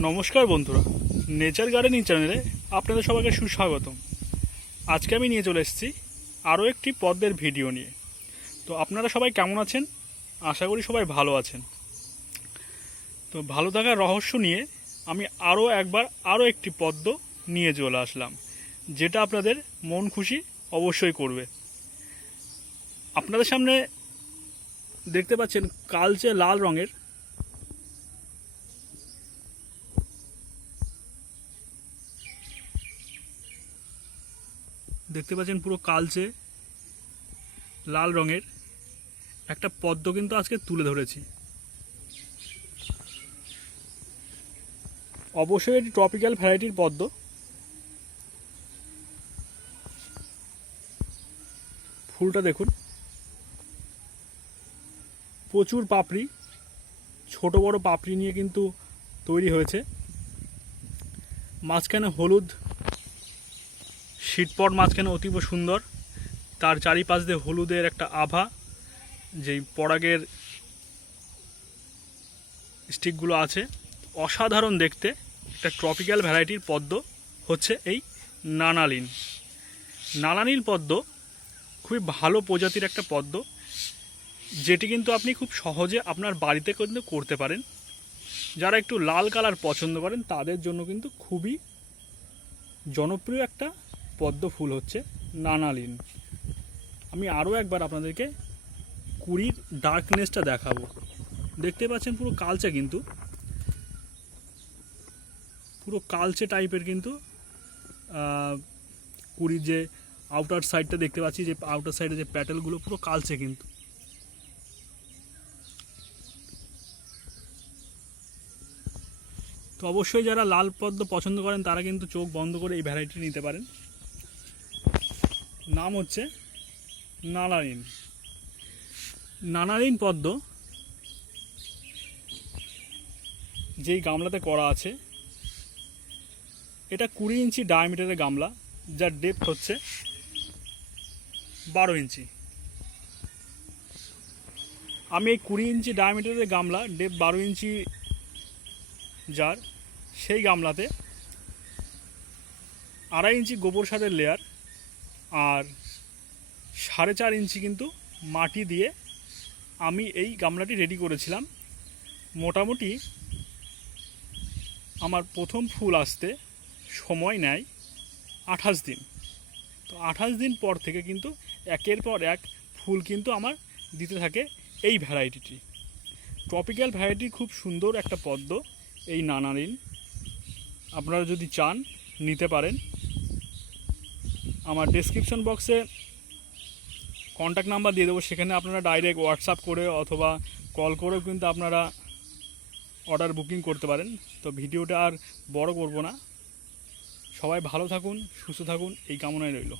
নমস্কার বন্ধুরা, nature gardening চ্যানেলে আপনাদের সবাইকে সুস্বাগতম। আজকে আমি নিয়ে চলে এসেছি আরও একটি পদ্মের ভিডিও নিয়ে। তো আপনারা সবাই কেমন আছেন? আশা করি সবাই ভালো আছেন। তো ভালো থাকার রহস্য নিয়ে আমি আরও একটি পদ্ম নিয়ে চলে আসলাম, যেটা আপনাদের মন খুশি অবশ্যই করবে। আপনাদের সামনে দেখতে পাচ্ছেন কালচে লাল রঙের পুরো কালচে লাল রঙের একটা পদ্ম কিন্তু আজকে তুলে ধরেছি। অবশ্যই এটি ট্রপিক্যাল ভ্যারাইটির পদ্ম। ফুলটা দেখুন, প্রচুর পাপড়ি, ছোট বড় পাপড়ি নিয়ে কিন্তু তৈরি হয়েছে। মাঝখানে হলুদ শীটপট, মাঝখানে অতীব সুন্দর, তার চারিপাশ দিয়ে হলুদের একটা আভা, যেই পরাগের স্টিকগুলো আছে, অসাধারণ দেখতে একটা ট্রপিক্যাল ভ্যারাইটির পদ্ম হচ্ছে এই নানালিন। নানালিন পদ্ম খুবই ভালো প্রজাতির একটা পদ্ম, যেটি কিন্তু আপনি খুব সহজে আপনার বাড়িতে কিন্তু করতে পারেন। যারা একটু লাল কালার পছন্দ করেন তাদের জন্য কিন্তু খুবই জনপ্রিয় একটা পদ্ম ফুল হচ্ছে নানালিন। আমি আরও একবার আপনাদেরকে কুড়ির ডার্কনেসটা দেখাবো। দেখতে পাচ্ছেন পুরো কালচে, কিন্তু পুরো কালচে টাইপের কিন্তু কুড়ির যে আউটার সাইডটা দেখতে পাচ্ছি, যে আউটার সাইডে যে প্যাটেলগুলো পুরো কালচে কিন্তু। তো অবশ্যই যারা লাল পদ্ম পছন্দ করেন তারা কিন্তু চোখ বন্ধ করে এই ভ্যারাইটি নিতে পারেন। নাম হচ্ছে নানালিন। নানালিন পদ্ম যেই গামলাতে করা আছে, এটা 20 ইঞ্চি ডায়ামিটারের গামলা, যার ডেপথ হচ্ছে 12 ইঞ্চি। আমি এই 20 ইঞ্চি ডায়ামিটারের গামলা, ডেপথ 12 ইঞ্চি যার, সেই গামলাতে 2.5 ইঞ্চি গোবর সারের লেয়ার আর 4.5 ইঞ্চি কিন্তু মাটি দিয়ে আমি এই গামলাটি রেডি করেছিলাম। মোটামুটি আমার প্রথম ফুল আসতে সময় নেয় 28 দিন। তো 28 দিন পর থেকে কিন্তু একের পর এক ফুল কিন্তু আমার দিতে থাকে এই ভ্যারাইটিটি। ট্রপিক্যাল ভ্যারাইটি, খুব সুন্দর একটা পদ্ম এই নানালিন। আপনারা যদি চান নিতে পারেন। আমার ডেসক্রিপশন বক্সে কন্ট্যাক্ট নাম্বার দিয়ে দেবো, সেখানে আপনারা ডাইরেক্ট হোয়াটসঅ্যাপ করে অথবা কল করেও কিন্তু আপনারা অর্ডার বুকিং করতে পারেন। তো ভিডিওটা আর বড় করব না। সবাই ভালো থাকুন, সুস্থ থাকুন, এই কামনায় রইল।